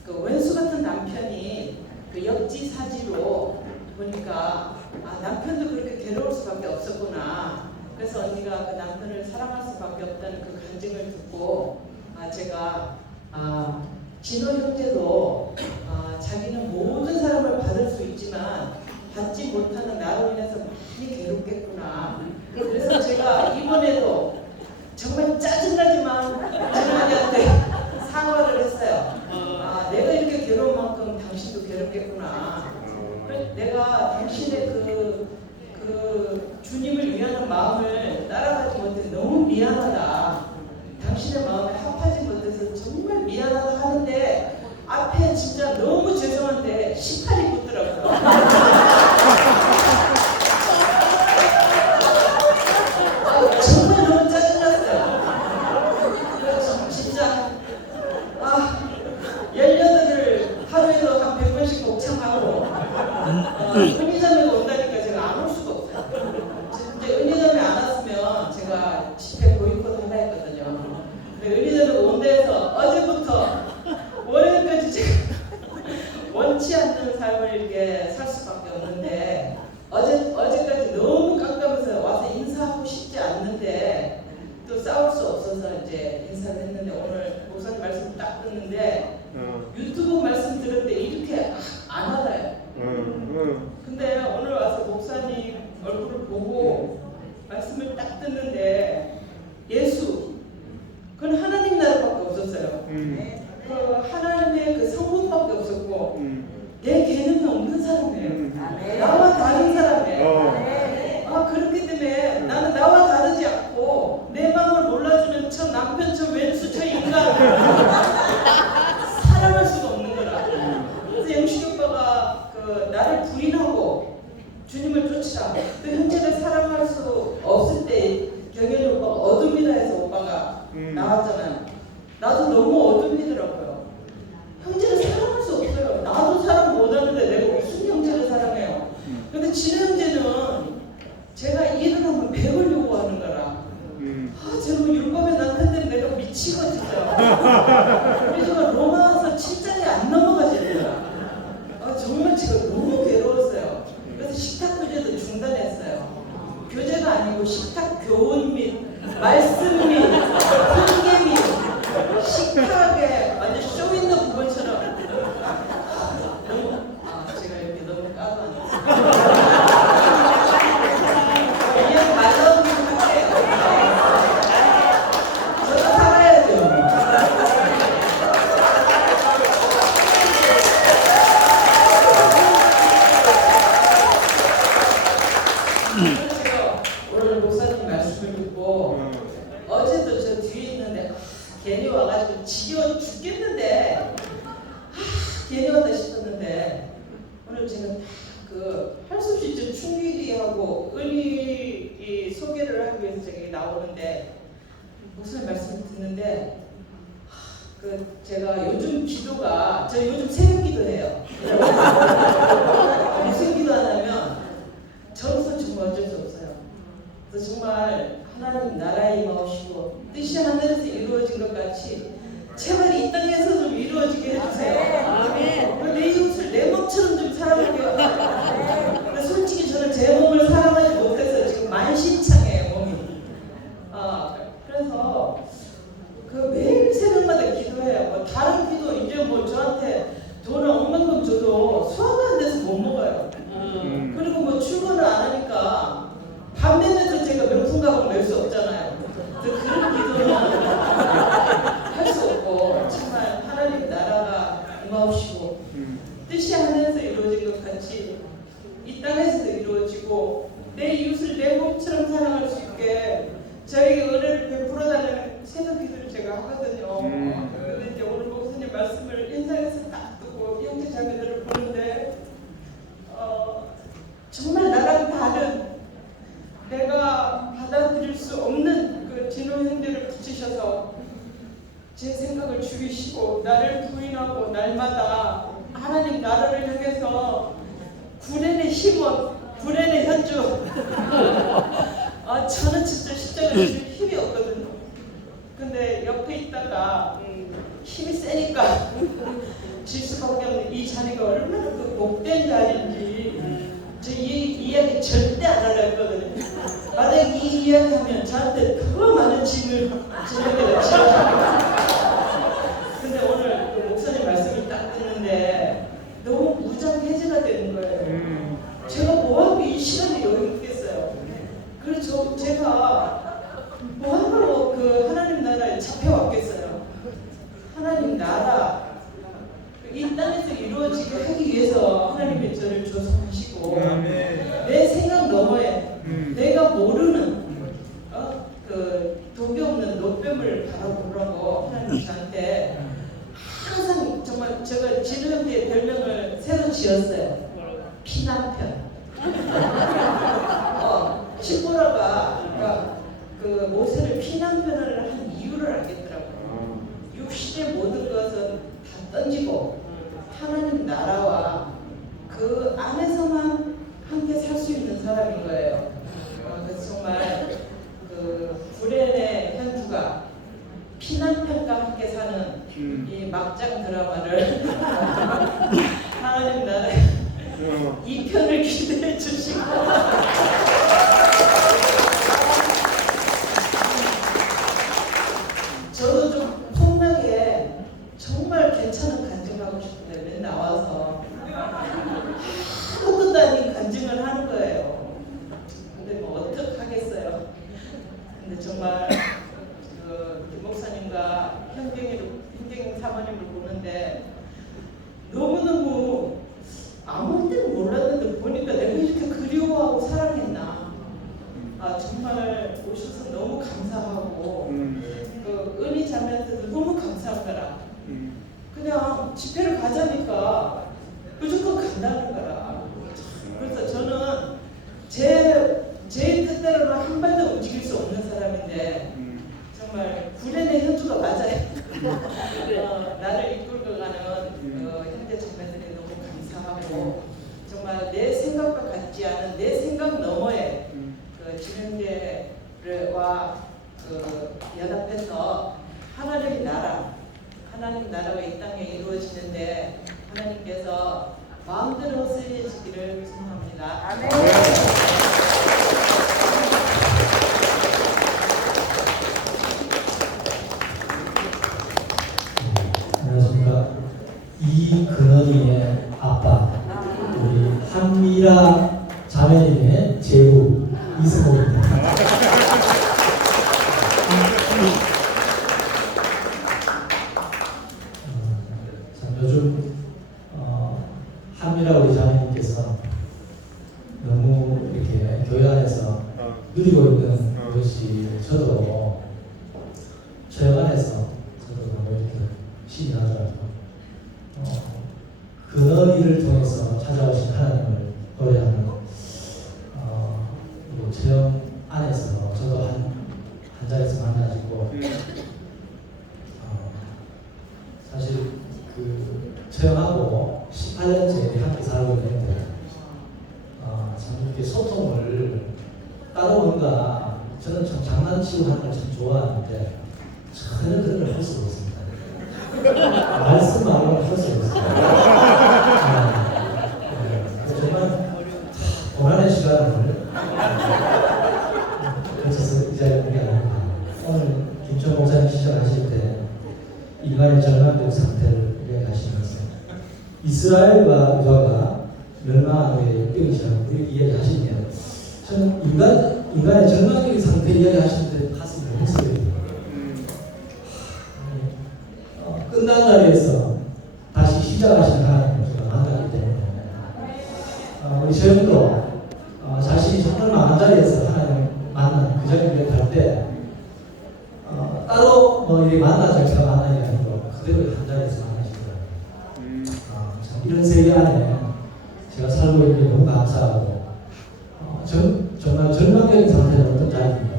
그 원수 같은 남편이 그 역지사지로 보니까 남편도 그렇게 괴로울 수밖에 없었구나. 그래서 언니가 그 남편을 사랑할 수밖에 없다는 그 간증을 듣고 제가 진호 형제도 자기는 모든 사람을 받을 수 있지만 받지 못하는 나로 인해서 많이 괴롭겠구나. 그래서 제가 이번에도 정말 짜증나지만 진호한테 사과를 했어요. 내가 이렇게 괴로운 만큼 당신도 괴롭겠구나. 내가 당신의 그 주님을 위하는 마음을 따라가지 못해 너무 미안하다. 당신의 마음에 합하지 못해서 정말 미안하다 하는데 앞에 진짜 너무 죄송한데 18이 붙더라고요. 정말 너무 짜증났어요. 그래서 진짜 18을 하루에도 한 100번씩 복창하고 은희자매가 온다니까 제가 안 올 수가 없어요. 이제 은희자매 안 왔으면 제가 집회 보이콧 하려 했거든요. 근데 은희자매가 온다 해서 어제부터 월요일까지 제가 원치 않는 삶을 이렇게 살 수밖에 없는데 어제까지 너무 깜깜해서 와서 인사하고 싶지 않는데 또 싸울 수 없어서 이제 인사를 했는데 오늘 목사님 말씀 딱 듣는데 유튜브 말씀 들을 때 이렇게 안 와닿아요. 근데 오늘 와서 목사님 얼굴을 보고 말씀을 딱 듣는데 예수 그건 하나님 나라밖에 없었어요. 그 하나님의 그 성분밖에 없었고 내 개념이 없는 사람이에요. 나와 다른 사람이에요. 그렇기 때문에 나는 나와 다르지 않고 내 마음을 몰라주는 저 남편 저 왼수 저 인간 사랑할 수가 없는 거라. 그래서 영식이 오빠가 나를 부인하고 주님을 쫓으라. 또 형제를 사랑할 수 없을 때 경현이 오빠가 어둠이다 해서 오빠가 나왔잖아요. 나도 너무 어둠이더라고요. 형제를 사랑할 수 없어요. 나도 사랑 못하는데 내가 무슨 형제를 사랑해요. 근데 진우 형제는 제가 일을 하면 100을 요구하는 거라. 저는 율법의 남편 때문에 내가 미치고 진짜. 그래서 로마서 7장이 안 넘어가지더라. 정말 지금 너무 괴로웠어요. 그래서 식탁 교제도 중단했어요. 교제가 아니고 식탁 교훈 및 말씀 및 훈계 및 식탁에 완전 쇼 있는 부분처럼 너무 제가 이렇게 너무 까도 그냥 말로 할게요. 저도 살아야죠. 그래서 오늘 목사님 말씀을 듣고 있고 어제도 저 뒤에 있는데 괜히 와가지고 지겨워 죽겠는데 괜히 왔다 싶었는데 오늘 제가 할 수 없이 저 충기리하고 은희 이 소개를 하기 위해서 제가 나오는데 목사님 말씀을 듣는데 제가 요즘 기도가 저 요즘 새벽 기도해요. 무슨 기도 하냐면 저로서 정말 어쩔 수 없어요. 그래서 정말 하나님 나라에 임하시고 뜻이 하늘에서 이루어진 것 같이 제발 이 땅에서 좀 이루어지게 해주세요. 아멘. 내 이웃을 내 몸처럼 좀 사랑하게 해주세요. 근데 솔직히 저는 제 몸을 사랑하지 못해서 지금 만신창이에요 몸이. 그래서 매일 새벽마다 기도해요. 뭐 다른 기도 이제 뭐 저한테 돈을 억만큼 줘도 소화가 안 돼서 못 먹어요. 그리고 뭐 출근을 안 하니까 반면에도 제가 명품 가방 멜 수 없잖아요. 그런 기도는 할 수 없고 정말 하나님 나라가 임하옵시고 뜻이 하늘에서 이루어진 것 같이 이 땅에서도 이루어지고 내 이웃을 내 몸처럼 사랑할 수 있게 저에게 은혜를 베풀어달라는 새벽 기도를 제가 하거든요. 그런데 이제 오늘 목사님 말씀을 인상에서 딱 듣고 형제 자매들을 보는데 정말 나랑 다른 내가 받아들일 수 없는 그 진호 형제를 붙이셔서 제 생각을 죽이시고 나를 부인하고 날마다 하나님 나라를 향해서 구련의 힘원, 구련의 현주 저는 진짜 십자가를 질 힘이 없거든요. 근데 옆에 있다가 힘이 세니까 질 수밖에 없는 이 자리가 얼마나 그 복된 자리인지 저 이야기 절대 안 하려고 했거든요. 만약 이 이야기 하면 저한테 더 많은 짐을 지게 되죠. 근데 오늘 그 목사님 말씀을 딱 듣는데 너무 무장해제가 되는 거예요. 제가 뭐하고 이 시간에 여기 있겠어요. 그래서 제가 뭐하러 그 하나님 나라에 잡혀왔겠어요. 하나님 나라 이 땅에서 이루어지게 하기 위해서 하나님이 저를 조성하시고 내 생각 너머에 내가 모르는 독이 없는 노뱀을 바라보라고 하나님 저한테 항상 정말 제가 진우형제의 별명을 새로 지었어요. 피난편. 시보라가 그 모세를 피난편을 한 이유를 알겠더라고요. 육신의 모든 것은 다 던지고 하나님 나라와 그 안에서만 함께 살 수 있는 사람인 거예요. 그래서 정말 그 구련의 현주가 피난편과 함께 사는 이 막장 드라마를 하나님 나라에 이 편을 기대해 주시고 저도 좀 폼나게 정말 괜찮은 간증하고 싶은데 맨날 나와서 아무것도 아닌 간증을 하는 거예요. 근데 뭐 어떡하겠어요. 근데 정말 김 목사님과 현경인 사모님을 보는데 너무너무 아무 때는 몰랐는데 보니까 내가 이렇게 그리워하고 사랑했나. 정말 오셔서 너무 감사하고 그 은희 자매한테도 너무 감사한 거라. 그냥 집회를 가자니까 무조건 간다는 거라. 그래서 저는 제 뜻대로는 한 발도 움직일 수 없는 사람인데 정말 구련의 현주가 맞아요. 나를 이끌고 가는 현재 자매들이 너무 감사하고 정말 내 생각과 같지 않은 내 생각 너머에 그 진행제와 그 연합해서 하나님 나라가 이 땅에 이루어지는데 하나님께서 마음대로 쓰여지기를 소망합니다. 아멘. 안녕하십니까. 이근원이의 아빠 우리 한미라 자매님의 제후 이승호입니다. 참 요즘 한미라 우리 자매님께서 너무 이렇게 교회 안에서 저도 저역 안에서 저도 뭐 이렇게 신이 나더라고요. 그너리를 통해서 찾아오신 하나님을 노래하는 저역 안에서 저도 한 자리에서 만나지고 사실 그 저역하고 18년째 함께 살고 있는데 참 이렇게 소통을 따로 뭔가 저는 참 장난치고 하는 걸 참 좋아하는데 전혀 그런 걸 할 수가 없습니다. 말씀 말고는 할 수가 없습니다. 정말 고난의 시간을 거쳐서 이 자리에 오게 아닙니다. 오늘 김천 목사님 시작하실 때 인간의 절망적 상태를 이야기하시면서 이스라엘과 유다가 멸망한 후에 뼈이처럼 이렇게 이야기하시면 저는 인간의 절망적인 상태 이야기하시는데 가슴이 너무 쓰여요. 끝난 자리에서 다시 시작하시는 하나님을 제가 만났기 때문에 우리 저형도 자신이 정말 망한 자리에서 하나님을 만난 그 자리를 갈 때 따로 뭐 이렇게 만나서 제가 만나는 게 아니고 그대로 한 자리에서 만나시더라고요. 참 이런 세계 안에 제가 살고 있는 게 너무 감사하고 정말 절망적인 상태는 어떤 자리입니다.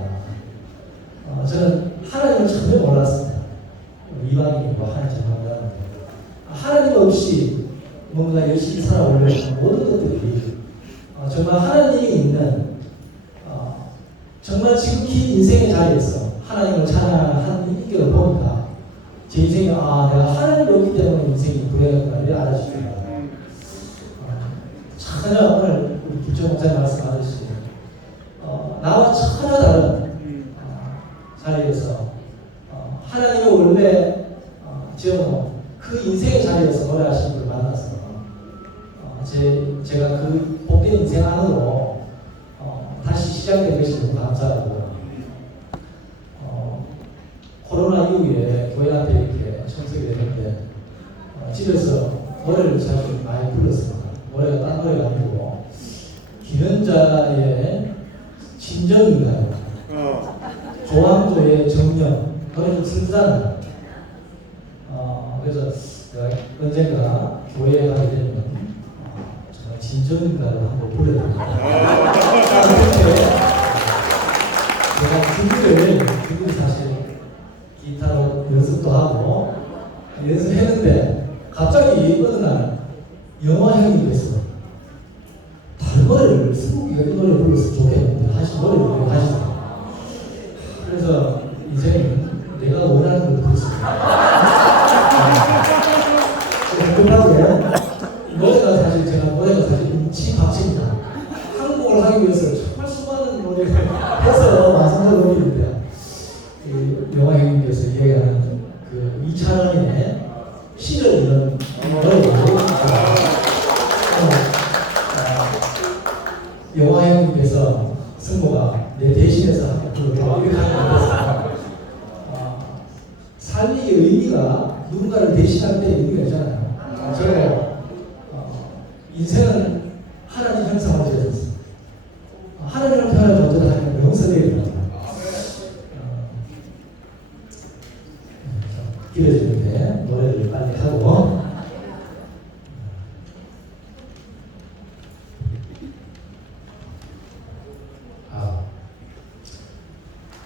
저는 하나님을 전혀 몰랐습니다. 이방인이고 하나님 전망자인데 하나님 없이 뭔가 열심히 살아오려는 모든 것들이 정말 하나님이 있는 정말 지극히 인생의 자리에서 하나님을 찬양하는 인격을 보니까 제 인생이 내가 하나님이 없기 때문에 인생이 불행했구나 이렇게 알아집니다. 전혀 오늘 우리 김천 목사님 말씀하듯이 나와 전혀 다른 자리에서 하나님의 원래 지어놓은 그 인생의 자리에서 노래하시는 분을 만나서 제가 그 복된 인생 안으로 다시 시작된 것이 너무 감사하고 코로나 이후에 교회 앞에 이렇게 청소가 되는데 집에서 노래를 사실 많이 불렀습니다. 노래가 딴 노래가 아니고 김연자의 진정인가요? 조항조의 정령 노래 좀 슬프잖아요. 그래서 내가 언젠가 교회에 가게 되면 정말 진정인가를 한번 불러드립니다. 제가 그분이 사실 기타로 연습도 하고 연습했는데 갑자기 어느 날 영화 형님께서 다른 노래를 스무기가 이 노래 불렀으면 좋겠는데 하신 노래를 하시더라고요. 그래서 인생은 내가 원하는 걸 부르습니다. 노래가 사실 음치박치입니다. 한국을 하기 위해서 정말 수많은 노래를 해서 완성한 노래인데 영화 형님께서 얘기하는 그 이찬원의 시를 이런 노래를 영화 형님께서 승모가 내 대신해서 이렇게 하는 거였어요. 삶의 의미가 누군가를 대신할 때 의미가 있잖아요. 저는 인생은 하나님 형상으로 되어졌습니다. 하나님을 표현할 존재를 하나님 용서되어야 됩니다. 길어지는데 노래를 빨리 하고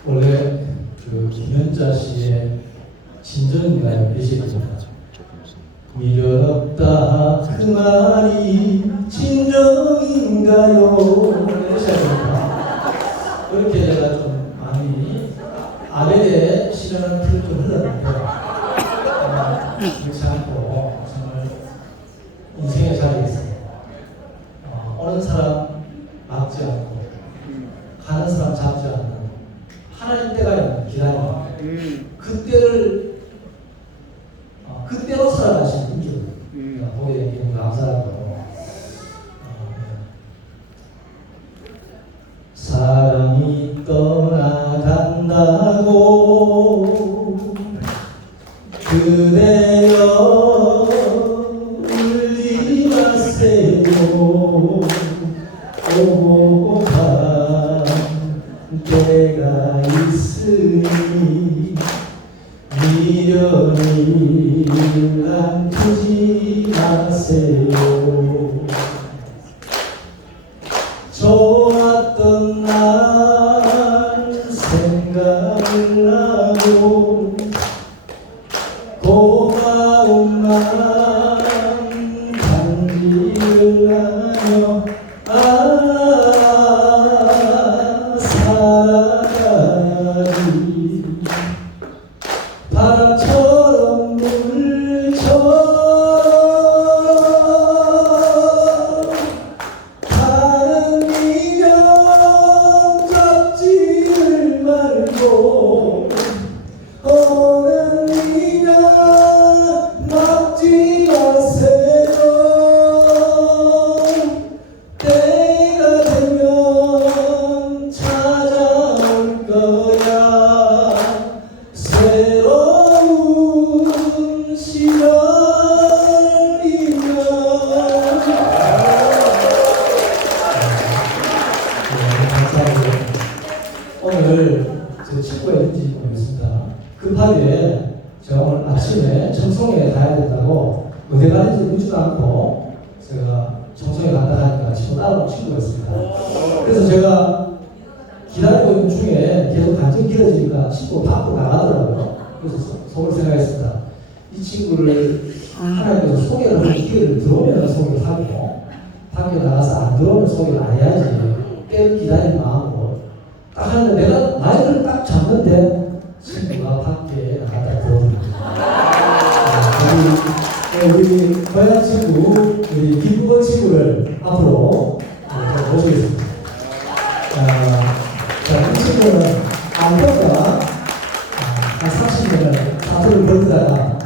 원래 그 김연자 씨의 진정인가요? 이시입니다. 미련 없다 그 말이 진정인가요? 이렇게 제가 좀 많이 아벨의 시련을 풀좀 흘렀는데 그렇지 않고 정말 인생의 자리에서 오는 사람 막지 않고 가는 사람 잡지 않는 하나님 때가 있는 기다림 그때로 살아가시는 분들 보게 되는 감사하고 사랑이 떠나간다고 그대여 울지 마세요 오고 간 때가 있으니 달라고 고마운 마음 간직을 하며 살아가야지. 바람처럼 물처럼 다른 인연 잡지를 말고 오는 인연 막지 마세요. 때가 되면 찾아올 거야. 새로운 시간이면. 감사합니다. 오늘 제 친구가 있는지 모르겠습니다. 급하게 제가 오늘 아침에 청송에 가야 된다고 어디 가는지 묻지도 않고 제가 청송에 간다 하니까 친구 따라온 친구가 있습니다. 그래서 제가 기다리고 있는 중에 계속 간증이 길어지니까 친구가 밖으로 나가더라고요. 그래서 속으로 생각했습니다. 이 친구를 하나님께서 소개를 하는 기회를 들어오면 소개를 하고 밖에 나가서 안 들어오면 소개를 안 해야지. 때를 기다리는 마음으로 딱 하는데 내가 마이크를 딱 잡는데 친구가 밖에 나갔다 들어옵니다. 우리 고향 친구, 우리 김구원 친구를 앞으로 모시겠습니다. 자, 이 친구는 안도가 한 30년을 사투를 벌리다가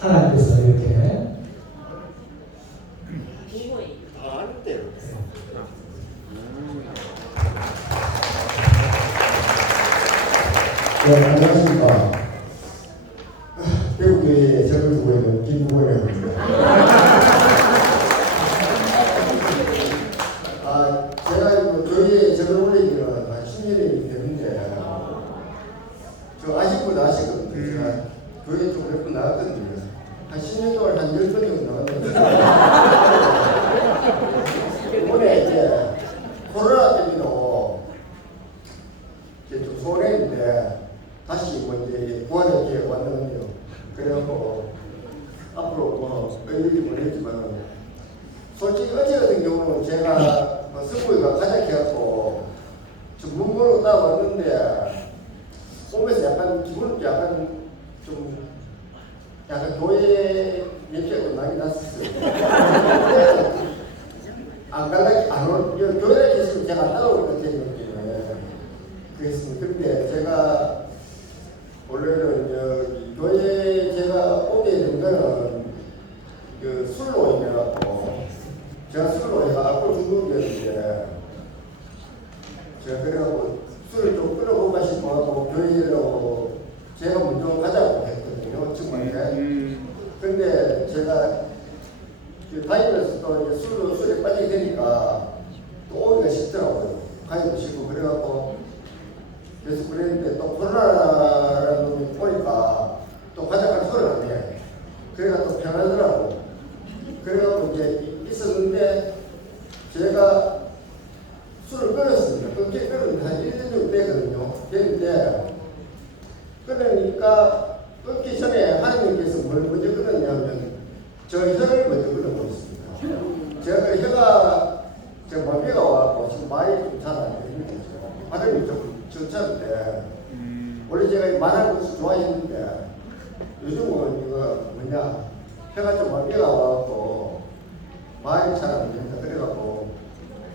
하나님께서 이렇게 네, 안녕하십니까. 대구교회에 적을 두고 있는 김구원입니다. 제가 교회에 적을 올리기는 한 10년이 됐는데, 저 아실 분 아시거든요. 제가 교회에 좀 몇 번 나갔거든요. 한 10년 동안 한 10번 정도 나갔는데, 이번에 이제 코로나 때문에 이제 좀 소원했는데, 다시 뭐 이제 구원의 기회가 왔거든요. 그래갖고 앞으로 뭐 의견이 모르겠지만 솔직히 어제 같은 경우는 제가 승부가 가작해갖고 좀 문고로 따왔는데 오면서 약간 기분 약간 좀 약간 교회 냄새가 나긴 났었어요. 안 갈라기 안 올, 교회에 계시면 제가 안 따라올 것 같아요. 그랬습니다. 근데 제가 원래는 여기 교회 제가 오게 된 거는 그 술로 인해갖고 제가 술로 해가 앞으로 중독이었는데 제가 그래갖고 술을 좀 끊어볼까 싶어갖고 교회로 제가 먼저 가자고 했거든요. 친구한테. 근데 제가 다니면서 또 이제 술에 빠지게 되니까 또 오기가 쉽더라고요. 가기도 싫고 그래갖고 그래서 그랬는데 또 코로나라는 놈이 보니까 또 가져갈 소리를 안 해. 그래가 또 편하더라고. 그래갖고 이제 있었는데 제가 술을 끊었습니다. 끊게 끊었는데 한 1년 정도 되거든요. 됐는데 끊으니까 끊기 전에 하나님께서 뭘 먼저 끊었냐면 저 혀를 먼저 끊어버렸습니다. 제가 그 혀가 제 마비가 와갖고 지금 말이 좀 잘 안 되는 거죠. 발음이 좀 좋았는데 원래 제가 말하는 것을 좋아했는데 요즘은 이거 뭐냐 혀가 좀 마비가 와갖고 말이 잘 안 됩니다. 그래갖고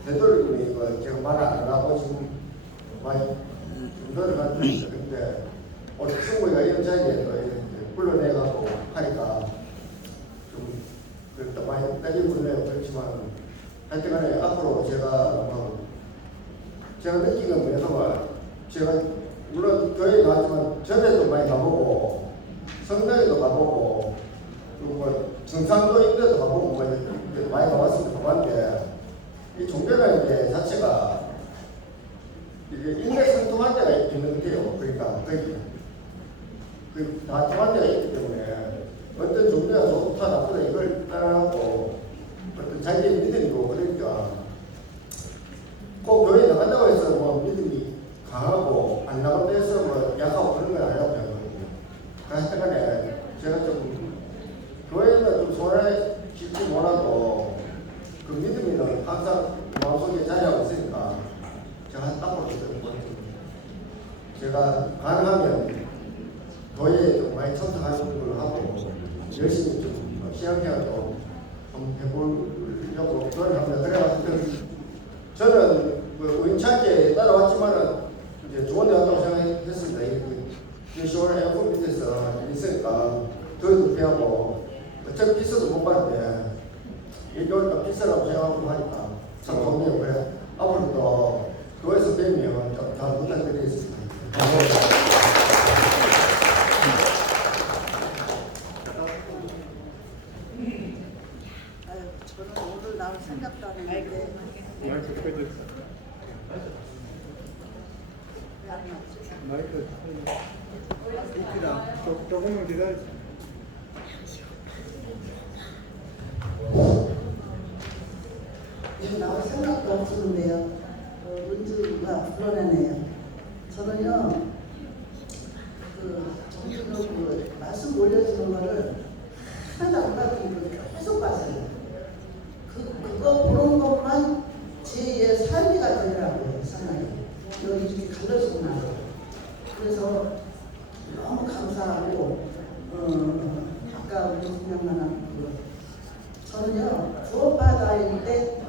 되도록이면 이거 제가 말을 안 하고 지금 많이 좀 노력하고 있어요. 근데 오늘 승부가 이런 자리에 또 불러내갖고 하니까 좀 그랬다 많이 따지고 그래요. 그렇지만 하여튼간에 앞으로 제가 느낀 건 뭐냐면 제가 물론 교회에 나왔지만 전에도 많이 가보고 성당에도 가보고 그리고 뭐 정상도 인데도 가보고 뭐 많이 가봤습니다. 가봤는데 이 종교라는 게 자체가 이게 인맥상통한 데가 있는 것 같아요. 그러니까 거기 다 통한 데가 있기 때문에 어떤 종교가 좋다 나쁘다 이걸 따라하고 어떤 자기의 믿음이고 그러니까 꼭 교회에 나간다고 해서 뭐 믿음이 강하고 안 나간다고 해서 뭐 약하고 가능하면 교회에 좀 많이 참석하는 걸로 하고 열심히 좀 신앙생활도 좀 해보려고 그걸 합니다. 그래가지고 저는 우연찮게 따라왔지만은 이제 좋은 데 왔다고 생각했습니다. 이 시원한 에어컨 밑에서 있으니까 더위도 피하고 어차피 비서도 못 받는데 이렇게 오니까 비서라고 생각하고 하니까 참 좋네요. 그래 앞으로도 교회에서 뵈면 좀 잘 부탁드리겠습니다. 저는 오늘 나올 생각도 안 했는데 조금만 기다려. 나올 생각도 없었는데요. 은주가 불어내네요. 저는요, 정신으로 말씀 올려주는 거를 하나도 안 받고 계속 봤어요. 그거 보는 것만 제 삶이가 되더라고요, 상당히. 여기 이렇게 갈라지고 나서. 그래서 너무 감사하고, 아까 우리 분양만한 저는요, 구원파 다닐 때,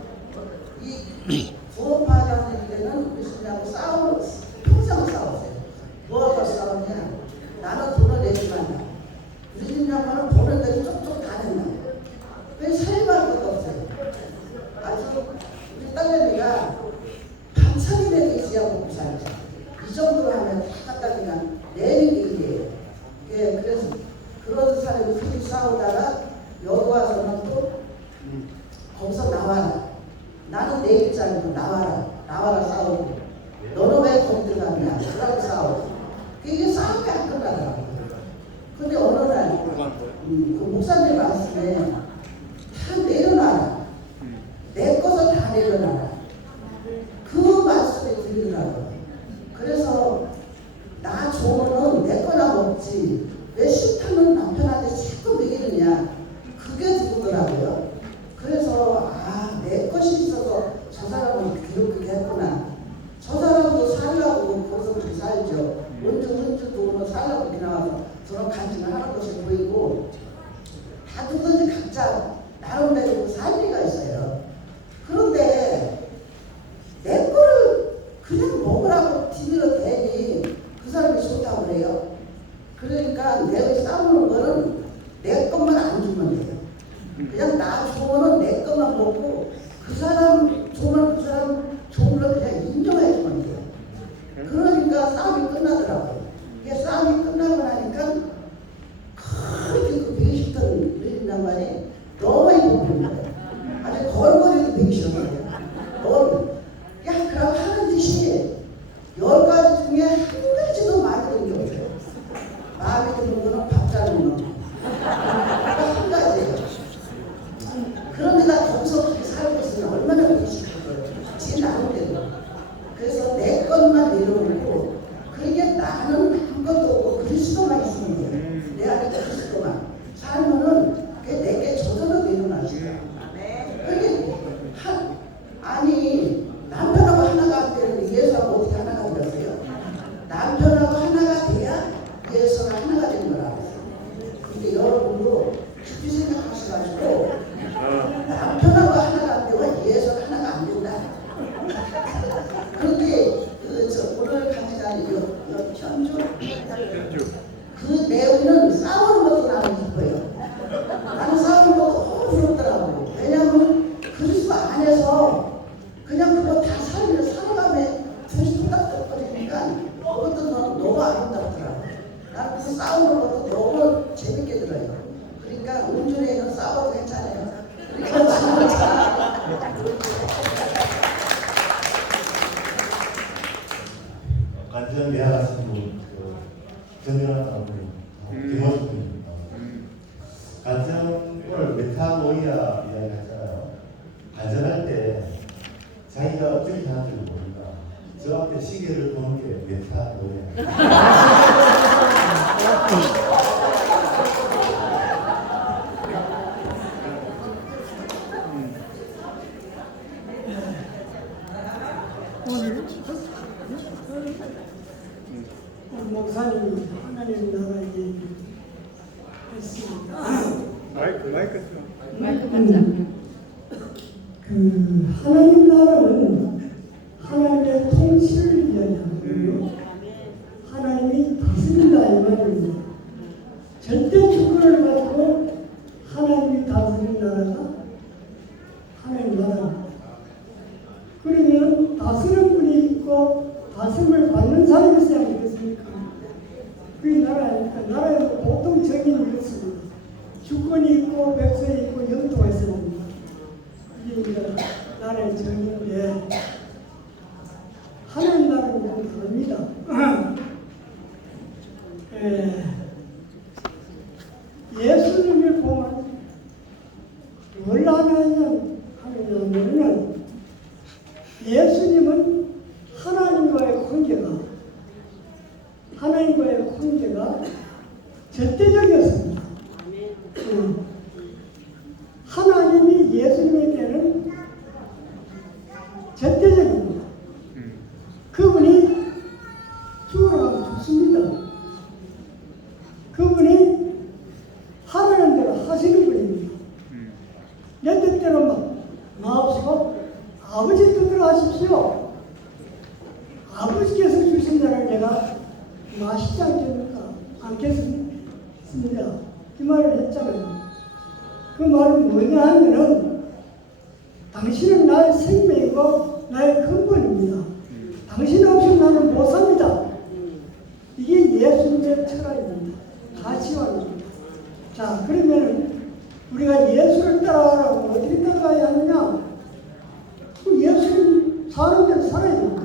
이 구원파 다닐 때는 우리 신랑하고 평생 싸웠어요. 뭐하고 싸웠냐? 나는 돈을 내지만 않아. 우리 신랑은 돈을 내고 쪽쪽 다 낸다. 왜 살림할 것도 없어요. 아주 우리 딸내미가 반찬이 되게 지하고 먹고 살죠. 이 정도로 하면 다 갖다 그냥 내는 게 일이에요. 예, 그래서 그런 사람이 둘이 싸우다가 여기 와서는 또 거기서 나와라. 나는 내 입장이고 나와라 싸우고. 너는 왜 거기 들어갔냐? 그러고 싸우고. 이게 싸움이 안 끝나더라고요. 근데 어느 날 그 목사님 말씀에 다 내려놔라. 내 것을 다 내려놔라. 그 말씀이 들리더라고요. 그래서 나 좋으면 내 거나 먹지. 왜 싫다는 남편한테 자꾸 먹이느냐. 그게 들리더라고요. 그래서 내 것이 있어서 저 사람은 그렇게 했구나. 저 사람도 살라고 거기서 그렇게 살죠. 은주 돈으로 살라고 이렇게 나와서 저런 간증을 하는 것이 보이고 다 누구든지 각자 나름대로 삶이가 있어요. 그런데 내 거를 그냥 먹으라고 TV로 대니 그 사람이 좋다고 그래요. 그러니까 내가 싸우는 거는 내 것만 안 주면 돼요. 그냥 나 좋으면 내 것만 먹고 그 사람 좋으면 그 사람 좋은 걸 그냥 인정해 주면 돼요. 그러니까 싸움이 끝나더라고요. 이게 싸움이 끝나고 나니까 그렇게 그 배기 싫던 외진단 말이 너무 이뻐보는 거예요. 아주 걸거리도 배기 싫은 거예요. 야 그럼 하는 짓이 10가지 중에 한 가지도 마음에 드는 게 없어요. 마음에 드는 거는 밥 자르는 거. 한 가지예요. 그런데 나 거기서 살고 있으면 얼마나 보기 싫어요. 제 나름대로. 그래서 내 것만 내려놓고 그게 나는 아무것도 없고 그리스도만 있으면 돼요. 내 안에 그리스도만. 살면은 그게 내게 저절로 내려놔지죠. 그게 아니 남편하고 하나가 안 되는데 예수하고 어떻게 하나가 되었어요? 남편하고 하나가 돼야 예수가 하나가 되는 거라고. 근데 여러분도 깊이 생각하셔가지고 남편하고 하나가 안 되고 예수가 하나가 안 된다. 그런데 오늘 간지나는 현주 그 내용은 싸우는 것도 나는 기뻐요. 나는 싸우는 것도 너무 부럽더라고. 왜냐하면 그리스도 안에서 그냥 그거 다 살아가며 둘이 똑딱똑거리니까 그것도 너무 아름답더라고. 나는 그 싸우는 것도 너무 재밌게 들어요. 그러니까 운전에는 싸워도 괜찮아요. 간증 대학하신 분, 전현아 사모님, 김원수입니다. 간증을 메타노이아 이야기 했잖아요. 간증할 때 자기가 어떻게 하는지 모른다. 저 앞에 시계를 보는 게 메타노이아. 목사님이 하나님 나라 얘기했습니다. 마이크 반장. 그 하나님 나라는 하나님의 통치를 이야기하고요. 하나님이 다스린다 이 말입니다. 절대 주권을 가지고 하나님이 다스린 나라가 하나님 나라입니다. 그러면 다스리는 분이 있고 다스림을 받는 사람이 있어야 되겠습니까? 그게 나라니까 나라에도 보통 적인 이렇습니다. 주권이 있고 백성이 있고 영토가 있어야 됩니다. 이게 이제 나라의 정의인데 하나님 나라는 좀 다릅니다. 예수님을 보면 뭘 하냐면은 예수님은 하나님과의 관계가 절대적이었습니다. 하나님이 예수님에게는 절대적입니다. 그분이 죽으라고 죽습니다. 그분이 하라는 대로 하시는 분입니다. 내 뜻대로 마옵시고 아버지 뜻대로 하십시오. 아버지께서 주신 자를 내가 맛있지 않겠습니다. 이 말을 했잖아요. 그 말은 뭐냐 하면은 당신은 나의 생명이고 나의 근본입니다. 당신 없이 나는 못 삽니다. 이게 예수님의 철학입니다. 가치관입니다. 자, 그러면은 우리가 예수를 따라가라고 어떻게 따라가야 하느냐? 그 예수님 사는 대로 살아야 됩니다.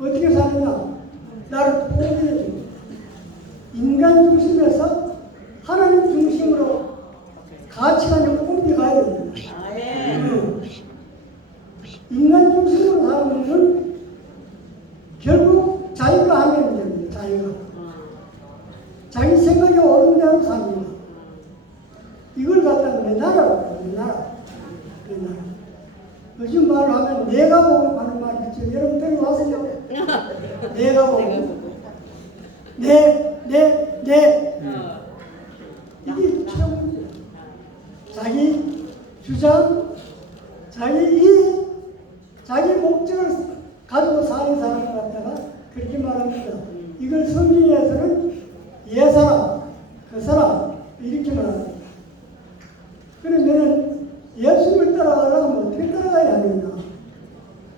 어떻게 사느냐? 나를 포기해 줍니다. 인간 중심에서 하나님 중심으로 가치관을 옮겨가야 됩니다. 인간 중심으로 살면 결국 자기가 하면 됩니다. 자기 생각이 옳은 대로 삽니다. 이걸 갖다가 내 나라라고 내 나라. 요즘 말을 하면 내가 보고 하는 말이 있죠. 여러분 들어보세요. 내가 보고 이게 최고입니다. 자기 주장, 자기 이익, 자기 목적을 가지고 사는 사람을 갖다가 그렇게 말합니다. 이걸 성경에서는 예사람, 그 사람 이렇게 말합니다. 그러면은 예수님을 따라가려면 어떻게 따라가야 하느냐?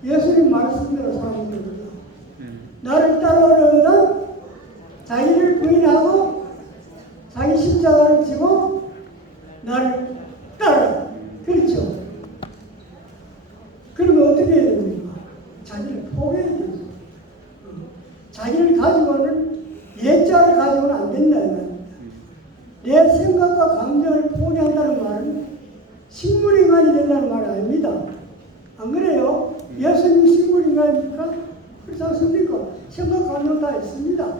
예수님 말씀대로 살아야 됩니다. 나를 따라오려면 자기를 부인하고 자기 십자가를 지고 나를 따르라. 그렇죠? 그러면 어떻게 해야 됩니까? 자기를 포기해야 됩니다. 자기를 가지고는 예자를 가지고는 안 된다는 말입니다. 내 생각과 감정을 포기한다는 말은 식물인간이 된다는 말 아닙니다. 안 그래요? 예수님 식물인간입니까? 그렇지 않습니까? 생각, 감정 다 있습니다.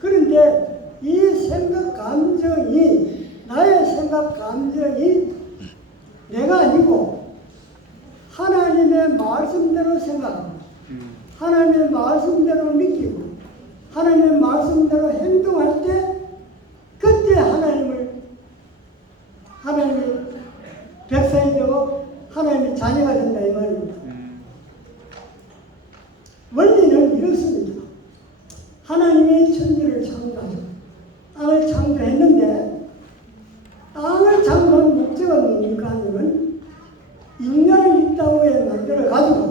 그런데 이 생각, 감정이 나의 생각, 감정이 내가 아니고 하나님의 말씀대로 생각하고 하나님의 말씀대로 느끼고 하나님의 말씀대로 행동할 때 그때 하나님의 백성이 되고 하나님의 자녀가 된다 이 말입니다. 원리는 이렇습니다. 하나님이 천지를 창조하시고 땅을 창조했는데 땅을 창조한 목적은 뭡니까 하면 인간을 이 땅 위에 만들어 가지고